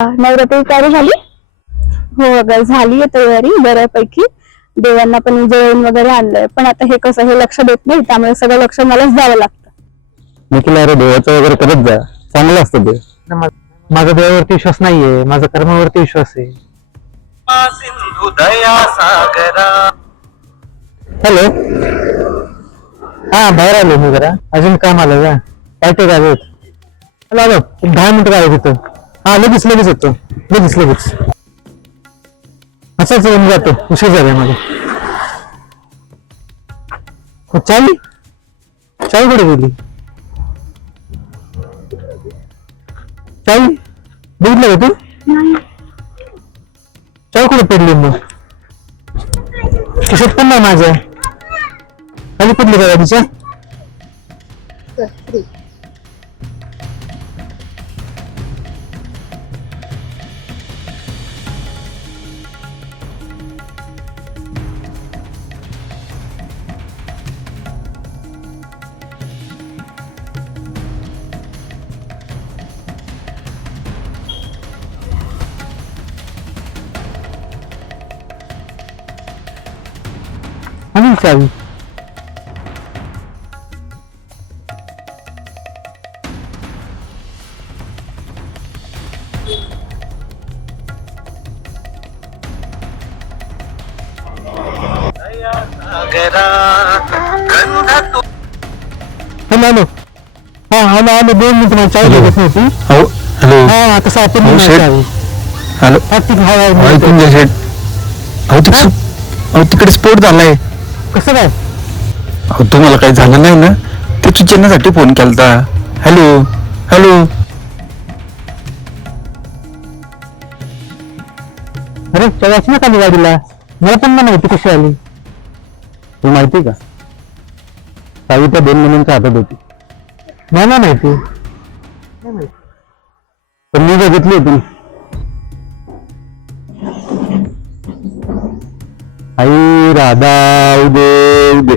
नवरात्री तयारी झाली? हो अगं झालीये तयारी बऱ्यापैकी. देवांना पण जेवण वगैरे आणलंय, पण आता हे कसं हे लक्ष देत नाही, त्यामुळे सगळं लक्ष मलाच द्यावं लागतं. निखिल अरे देवाचं वगैरे करत जा, चांगलं असतं ते. माझा देवावरती विश्वास नाहीये, माझा कर्मावरती विश्वास आहे. हॅलो, हा बाहेर आलो मी जरा, अजून काम आलं का? पार्टी काय आलो 10 मिनिटं काय तिथं. हा लगेच येतो, लगेच असंच येऊन जातो, उशीर झालाय मला. चावी कुठे गेली? चावी बघितलं का तू? चावी कुठे पडली मग? कशात पण नाही माझ्या खाली पडली का गाडीच्या? आणि चावी हॅलो हा आलो 2 मिनिट मला चावी लागत नव्हती. हो हॅलो. हा आता सापडली हो, मला शेठ. चावी. हॅलो ऐकून घ्या शेठ. अहो तिकडे स्फोट झालाय. कसं काय? अहो तुम्हाला काही झालं नाही ना? ते सुचवण्यासाठी फोन केलता. हॅलो अरे चावी ना खाली गाडीला, मला पण नाही माहिती कशी आली. तुला माहिती का चावी त्या 2 मुलींच्या हातात होती. मला नाही माहिती. पण मी बघितली होती. आई राधा उदे